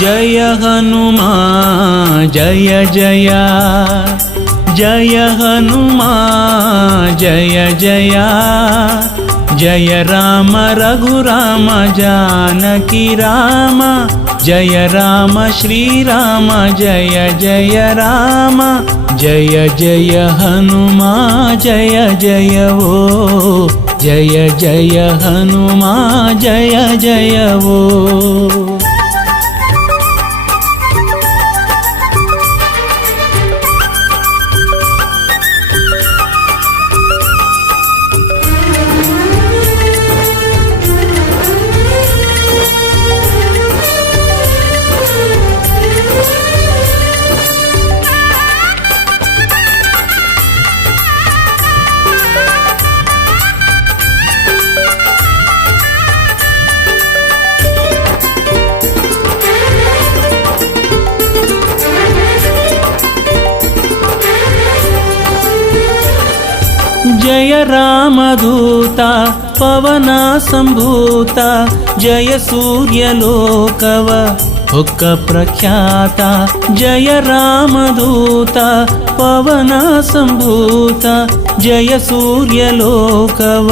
जय हनुमान जय जय, जय हनुमान जय जय, जय राम रघुराम जानकी राम, जय राम श्री राम जय जय राम, जय जय हनुमान जय जय वो, जय जय हनुमान जय जय वो। जय रामदूता पवन संभूता, जय सूर्यलोकव हुक्क प्रख्याता, जय रामदूता पवन संभूता, जय सूर्यलोकव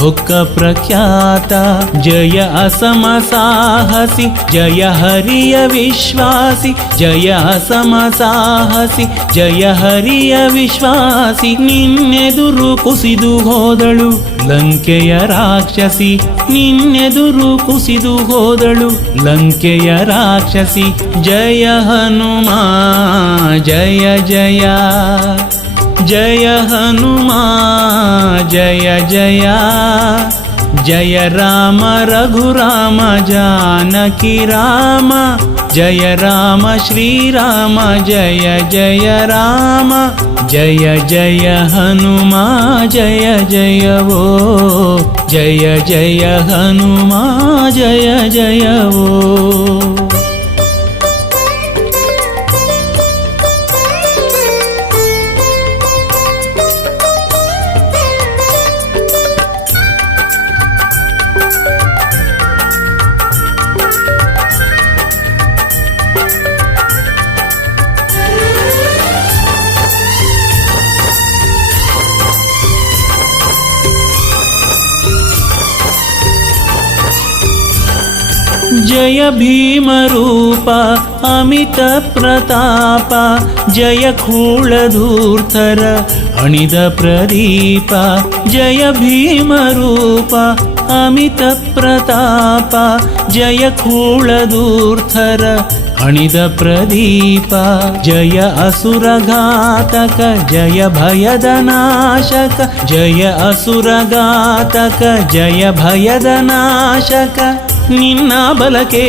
हुक्क प्रख्याता, जय असम साहसी जय हरिय विश्वासी, जय असम साहसी जय हरिय विश्वासी, निन्ನೆದುರು ಕುಸಿದು ಹೋದಳು ಲಂಕೆಯ ರಾಕ್ಷಸಿ, ನಿನ್ನೆದುರು ಕುಸಿದು ಹೋದಳು ಲಂಕೆಯ ರಾಕ್ಷಸಿ, ಜಯ ಹನುಮಾನ್ ಜಯ ಜಯ, जय हनुमान जय जय, जय राम रघुराम जानकी राम, जय राम श्री राम जय जय राम, जय जय हनुमान जय जय वो, जय जय हनुमान जय जय वो। जय भीम रूप अमित प्रताप, जय खूलधूर्धर अणिद प्रदीप, जय भीम रूप अमित प्रताप, जय खूलधूर्धर अणिद प्रदीप, जय असुरघातक जय भयदनाशक, जय असुरघातक जय भयदनाशक, ನಿನ್ನ ಬಲಕೆ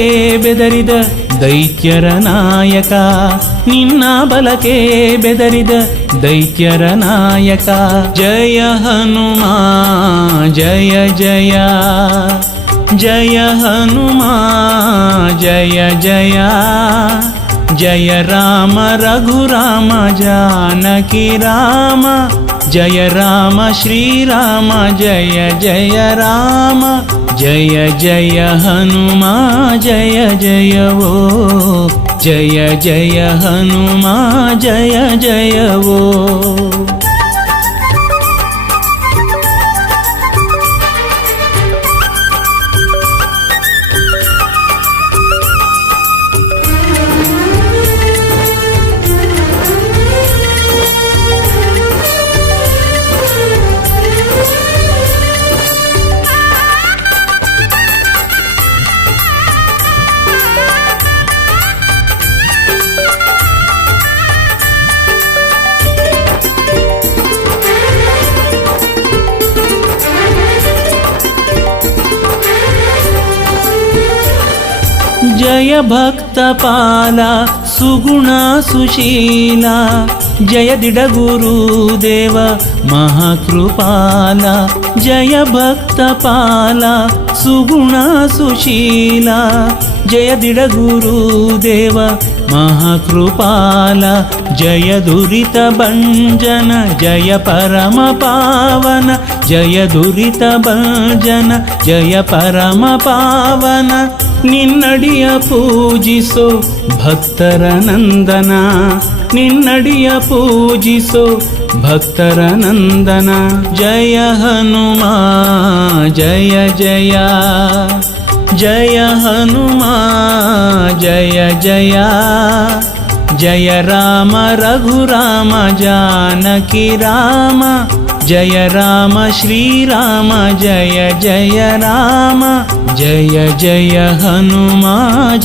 ಬೆದರಿದ ದೈತ್ಯರ ನಾಯಕ, ನಿನ್ನ ಬಲಕೆ ಬೆದರಿದ ದೈತ್ಯರ ನಾಯಕ, ಜಯ ಹನುಮಾನ್ ಜಯ ಜಯ, ಜಯ ಹನುಮಾನ್ ಜಯ ಜಯ, ಜಯ ರಾಮ ರಘುರಾಮ जानकी राम, जय राम श्री राम जय जय राम, जय जय हनुमान जय जय वो, जय जय हनुमान जय जय वो। जय भक्तपाल सुगुण सुशील जय दिडगुरुदेव महाकृपाल जय भक्तपाल सुगुण सुशील जय दिडगुरुदेव महाकृपाल जय दुरित भंजन जय परम पावन जय दुरित भंजन जय परम पावन निन्नडिय पूजिसो भक्तर नंदन निन्नडिय पूजिसो भक्तर नंदन जय हनुमा जय जय जय हनुमा जय जय जय राम रघुराम जानकी राम जय राम श्रीराम जय जय राम जय जय हनुमा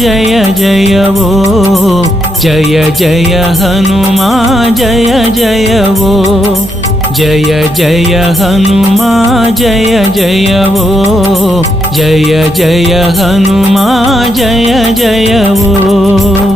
जय जय वो जय जय हनुमा जय जय वो जय जय हनुमा जय जय वो जय जय हनुमा जय जय वो।